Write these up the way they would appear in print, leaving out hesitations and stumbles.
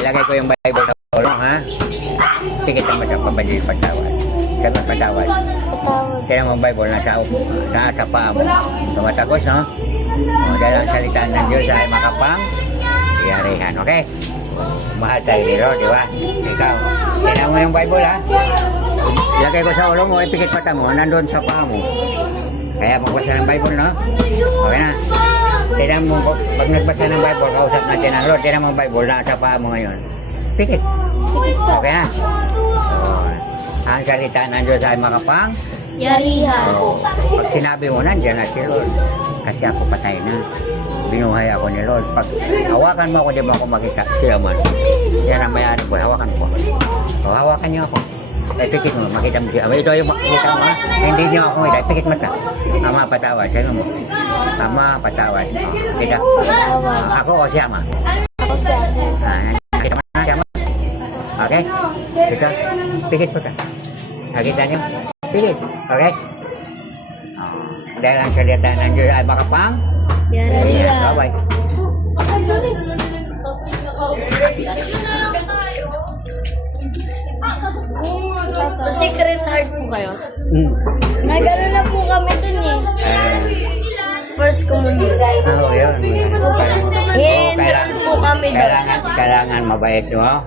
ilagay ko yung Bible sa ulo, ha? Pikit ang mata, pabali yung patawad. Kaya magpatawad. Patawad. Kaya ang Bible nasa paa mo. Tumatagos, no? O, dahil ang salita ng Diyos ay makapang yarihan, okay? Mahal tayo ni Lord, di ba? Ikaw, tingnan mo yung Bible, ha? Ilagay ko sa ulo mo, ipikit mata mo, nandun sa paa mo. Kaya magbasa ng Bible, no? Okay na. Tingnan mo, pag nagbasa ng Bible, kausap natin ang Lord, tingnan mo ang Bible, nasa paa mo ngayon. Pikit. Okay na. Ang salita ng Diyos ay makapang Yarihan. pag sinabi mo, nandiyan na si Lord. Kasi ako patay na. Binuhay ako ni Lord. Pag hawakan mo ako, di mo ako makita. Siya man. Yan ang mayari ko. Hawakan ko. O, hawakan niyo ako. Pikit mo. Makita mo siya. Ito yung makita mo. Hindi niyo ako makita. Pikit mo ta. Ama, patawad. Sino mo? Ama, patawad. Kita. Ako o siya ma? Ako siya. Nakita mo na siya ma? Okay? Ito. Pikit mo ta. Nakita niyo? Pikit. Okay? Dahil ang salita ng Diyos ay makapang Yarihan. bye-bye. Sa Secret Heart po kayo? Nagano na po kami dun eh. First communion. Oo, yun. Hindan po kami dun. Kailangan mabait mo.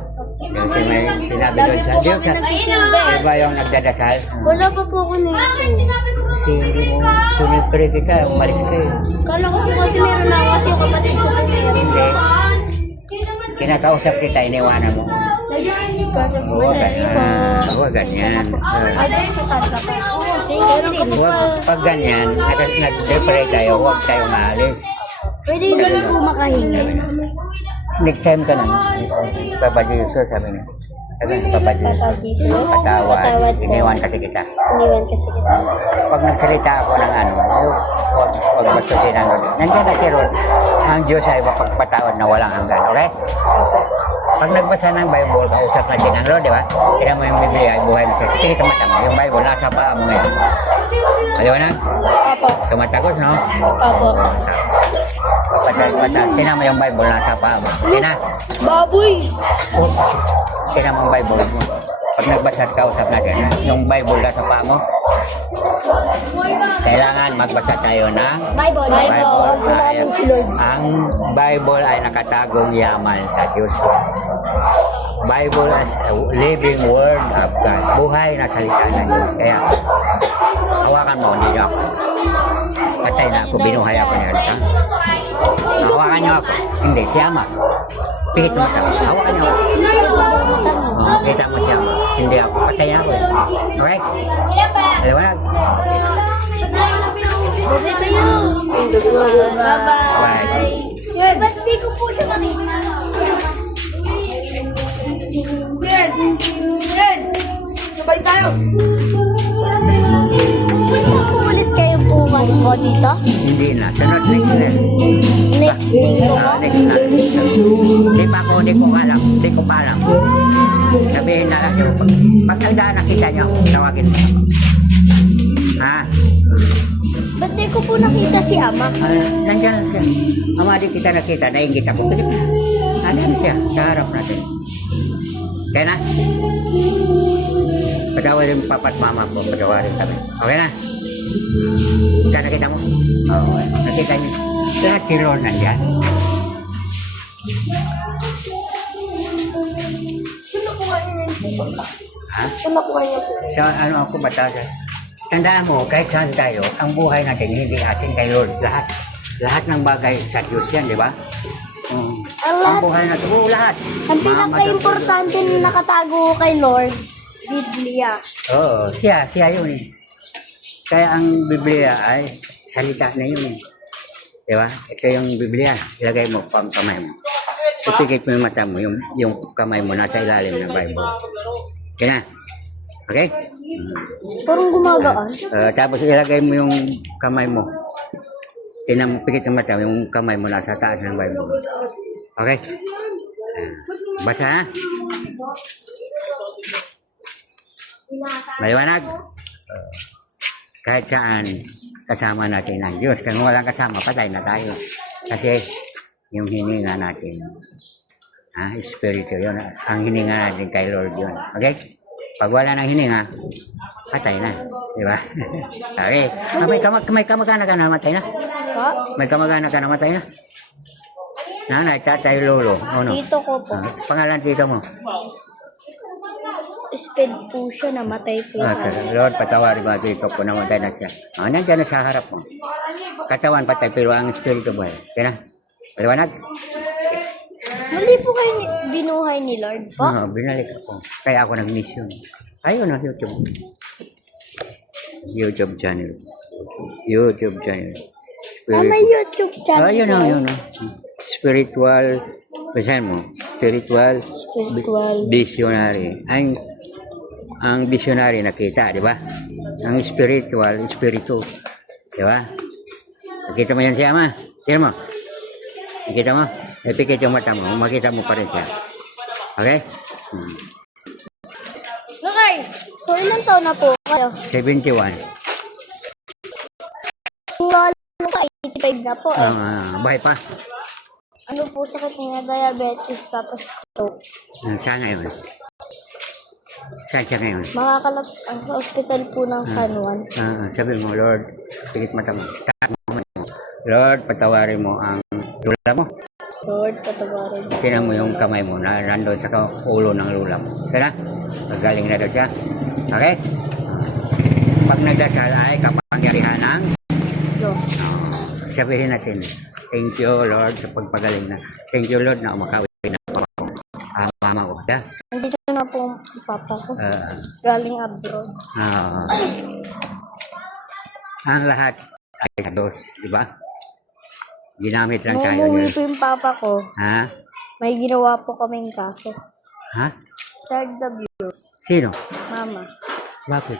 Kasi may sinabi doon sa po Diyos. kami nagsisimba eh. Diba yung nagdadasal? Wala pa po ako nito. Kasi hindi mo pinipre kita, umalis ka eh. Kala ko po kasi meron na ako kasi yung kapatid ko po meron. Hindi. Kinakausap kita, iniwanan mo. Huwag ganyan. Huwag ganyan. Pag ganyan, nag-pray tayo, huwag tayo maalis. Pwede naman po makahingi. Next time ka na, Papa Jesus, sabi niya. Sabi niya, Papa Jesus, Papa Jesus, patawad, patawad po. iniwan kasi kita. Iniwan kasi kita. Pag nagsalita ako ng ano, huwag basutin ang Lord. Nandiyan na si Lord. Ang Diyos ay mapagpatawad na walang hanggan, okay? Pag nagbasa ng Bible, kausap natin ang Lord, di ba? Kaya mo yung Biblia ay buhay na siya. Sige, tumata mo. Yung Bible, nasa paa mo ngayon. Ayaw na? Apo. Tumatagos, no? Apo. Tingnan mo yung Bible, nasa paa mo. Tingnan. Baboy! Tingnan mo yung Bible mo. Pag nagbasa at kausap natin, yung Bible nasa paa mo, kailangan magbasa tayo ng Bible. Bible. Ang Bible ay nakatagong yaman sa Diyos. Bible as a living word of God. Buhay na salita ng Diyos. Kaya, hawakan mo, hindi niyo ako. Patay na ako, binuhay ako niya. Hawakan niyo ako. Hindi, si Ama. Pihit mo siya. Hawakan niyo ako. Kita mo si Ama. Hindi ako. Patay na ako. Okay? Aliwanag. Bye kayo. Bye. Bye. Ba't di ko po siya makita? Sabay tayo. Ulit kayo pumas mo dito? Hindi na. Sunod next na. Next linggo po? Next na. Hindi pa ako, hindi ko alam. Hindi ko pa alam. Sabihin na lang yung pag nakita niyo, tawagin mo. Ha? Ba't di ko po nakita si Ama? Nandiyan lang siya. Ama, di kita nakita. Nainggit ako. Sige na. Nandiyan siya. Sa harap natin. Kaya na? Patawarin mo papa at mama ko. Patawarin kami. Okay na? Kita nakita mo? Oo. Nakita niyo. Kaya si Lord nandiyan. Ha? Ano po kayo po? Sa ano ako batasan? Tandaan mo, kahit saan tayo, ang buhay natin hindi atin kay Lord. Lahat ng bagay sa Diyos yan, di ba? Ang buhay natin, lahat. Ang pinaka-importante na nakatago kay Lord, Biblia. Oo, siya yun eh. Kaya ang Biblia ay salita na yun eh. Di ba? Ito yung Biblia. Ilagay mo pang kamay mo. Ipigit mo yung mata mo, yung kamay mo nasa ilalim ng Bible. Kaya na. Okay? Parang gumagaan. Tapos ilagay mo yung kamay mo. Pikit ng mata, yung kamay mo nasa taas ng Bible. Okay? Basa ha? Maliwanag? Kahit saan kasama natin ang Diyos. Kung walang kasama, patay na tayo. Kasi yung hininga natin Espiritu yun. Ang hininga natin kay Lord yun. Okay? Pag wala nang hininga, patay na. Di ba? Okay. May kamag-anak ka na namatay na? Po? May kamag-anak ka na namatay na? Nanay, tatay, lolo. Ano? Tito ko po. Pangalan tito mo? Speed po siya, namatay po sa Lord, patawarin mo tito po, namatay na siya. Nandiyan na sa harap mo. Katawan patay, pero ang espiritu buhay. Kaya na? Paliwanag? Mali po kayo binuhay ni Lord po? Binalik ako. Kaya ako nag-mission. Ayun na, YouTube. YouTube channel. YouTube channel. May YouTube channel. Ayun na, yun. Spiritual, basahin mo. Spiritual visionary. Ang visionary nakita, di ba? Ang spiritual, spiritu. Di ba? Nakita mo yan siya, ma? Tira mo. Nakita mo? Ipikit yung mata mo. Makita mo pa rin siya. Okay? Okay. So, ilang taon na po kayo? 71. Wala ka, 85 na po eh. Bahay pa. Ano po sakit niya? Diabetes tapos stroke. Saan ngayon? Saan siya ngayon? Makakalap sa hospital po ng San Juan. Sabi mo, Lord, pikit mata mo. Lord, patawarin mo ang lula mo. Lord, patawarin mo. Tingnan mo yung kamay mo na nandun sa ulo ng lula mo. Kaya na? Magaling na daw siya. Okay? Pag nagdasal ay kapangyarihan ng Diyos. sabihin natin, thank you, Lord, sa pagpagaling na. Thank you, Lord, na umakawin na ako. Ang mama ko. Nandito na po ang papa ko. Galing abroad. Ang lahat ay sa Diyos, di ba? Ginamit lang Nung tayo umuwi niya. po yung papa ko, may ginawa po kaming kaso. Child abuse. Sino? Mama. Bakit?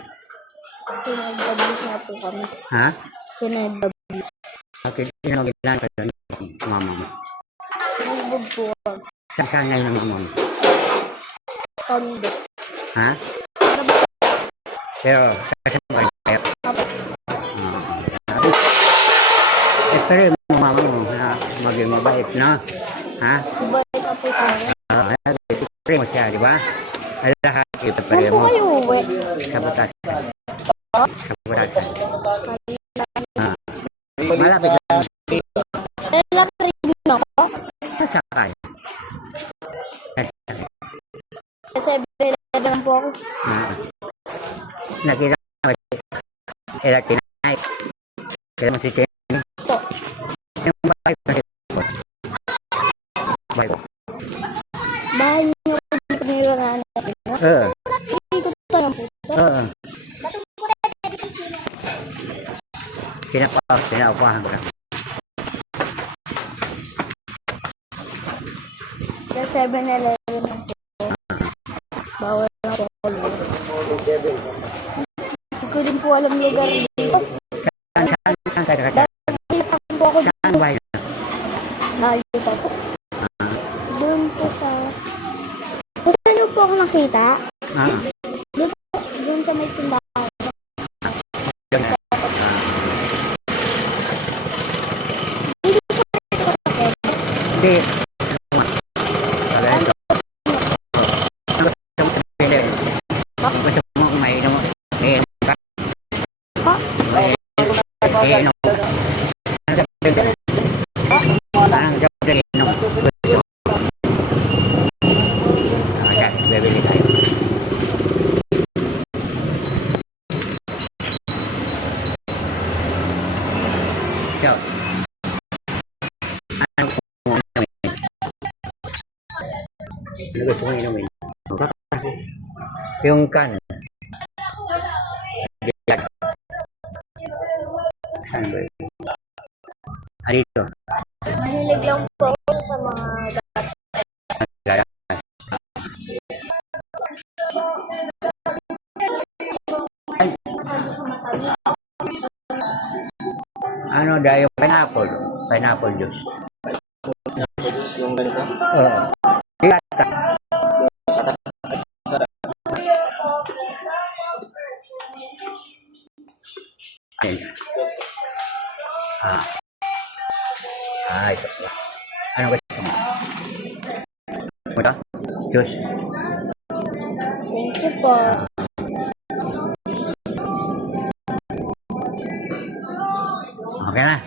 Child abuse na po kami. Child abuse. Bakit? Sino ang ginagawa ka doon? Mama mo. Nilibog po ako. Saan ngayon ang mama mo? Tondo. Pero, kasi mo kayo. Pero mo mama mo na maging mabait, no? Balik na po tayo. Pero mo siya, di ba? Lahat ito Saan pare po mo. kayo uwi? Sa batasan. Sa batasan. Malapit lang. Kailan review na ko? Sasakay. Kasi lang po ako. Nakita mo. Tinay. Kaya mo si Chen. Po. Yung bahay ko. Bahay ko. Bahay niyo po dito nilangan natin. Hindi ko ito ng puto. Pinaupahan ka. Kaya 7-Eleven ng po. Bawal na po ako. Hindi ko din po alam lugar dito. Saan ka? Dahil po ako Saan bahay na? layo pa po. Doon po sa... Gusto niyo po ako nakita? Doon sa may tindahan. Hindi. Gusto mo mainom ka? Mainom. Parang sabi inom. Gusto mo. Bibili tayo. So, ano gusto mo inumin? Yung kan. Saan ba yun? Dito. Mahilig lang po ako sa mga Ano dahil pineapple? Pineapple juice. Yung ganito? Oo. Dilata. Ayun. Ito. Ano gusto mo? Ito? Juice. Thank you po. Okay na.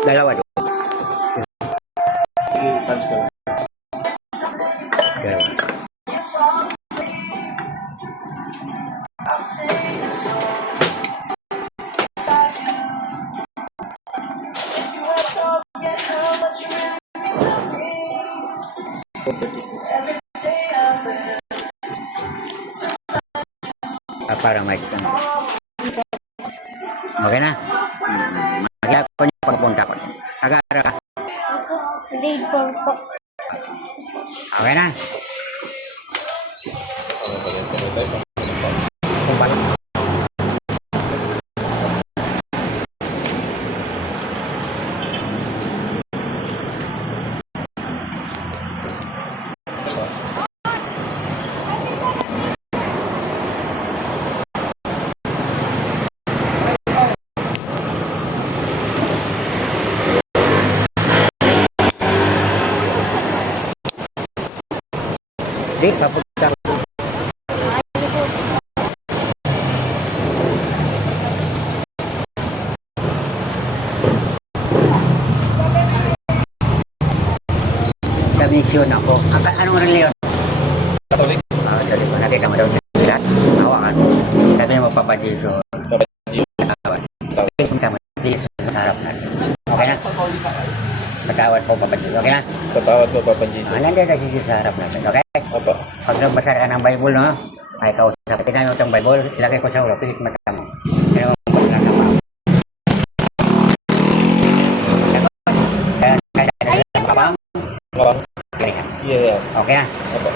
Dalawa doon. Sige, punch ko lang. Dalawa. Para may isang. Okay na? Magyap ko niya pagpunta ko. Agara ka. Grade 4 po. Okay na? Kung pa. Di, papunta ko. Sa misyon ako. Anong reliyon? Catholic. Sabi ko, nakita mo daw sa lahat. Hawakan. Sabi niya magpapadisyo. Kita mo, Jesus sa harap natin. Okay na? Patawad po, papadisyo. Okay na? Patawad mo, Papa Jesus. Nandiyan na Jesus sa harap natin. Okay? Opo. Pag nagbasa ka ng Bible, no? Ay kausap. Tingnan mo itong Bible, ilagay ko sa ulo, pilit mata mo. Pero, pag nasa pa. Kapang, Opo. kaya. Yeah. Okay na? Opo.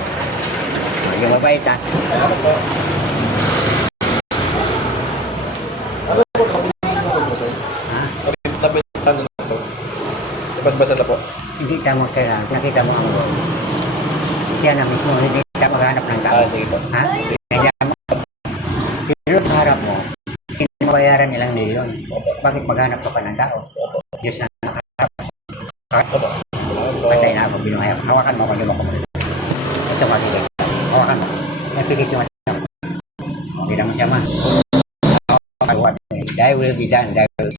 Yung mabait, ha? Ano po? Ano po kapag Ha? tabi ano na po? Nagbasa na po. Hindi ka mo sila, nakita mo ang Lord. Siya na mismo, hindi ka maghanap ng tao. Sige po. Ha? Kaya mo, pero sa harap mo, hindi mabayaran nilang milyon. Bakit maghanap ka pa ng tao? Diyos na nakaharap. Opo. Salamat po. Patay na ako, binuhayap. Hawakan mo kung di mo kumalit. Ito matigay. Hawakan mo. Napigit yung mata mo. Hindi naman siya ma. What thy will be done, thy will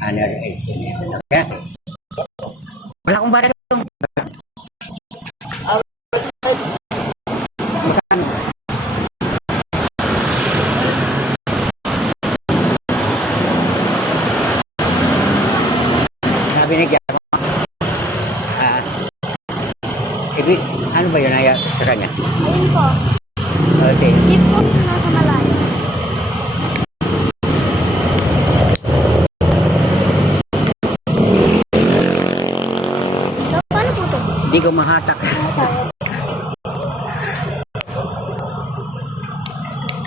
honor is in heaven. Okay? Wala akong bala doon. Binigyan mo. Ano ba yun ay sa kanya? Ayun po. Okay. Hindi po nasa malayo. So, paano po ito? Hindi ko mahatak.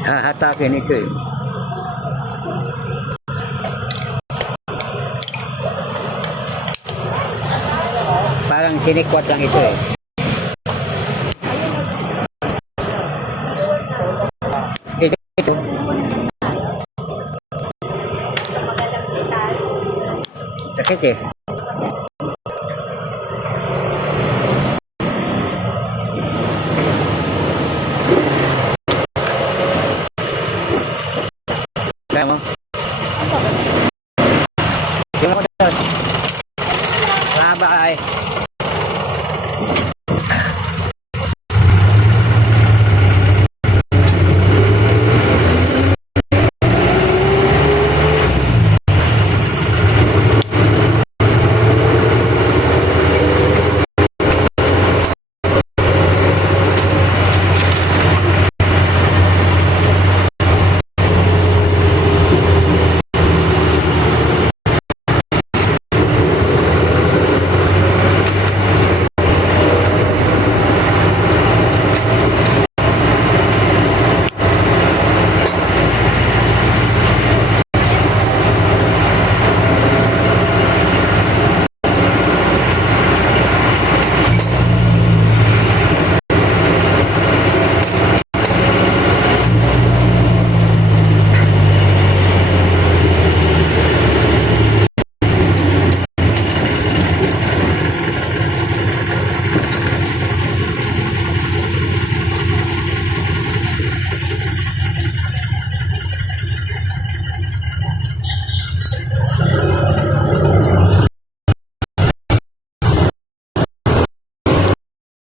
Hahatakin ito eh. Parang sinikwat lang ito eh. Ito. Sakit eh. Kaya mo?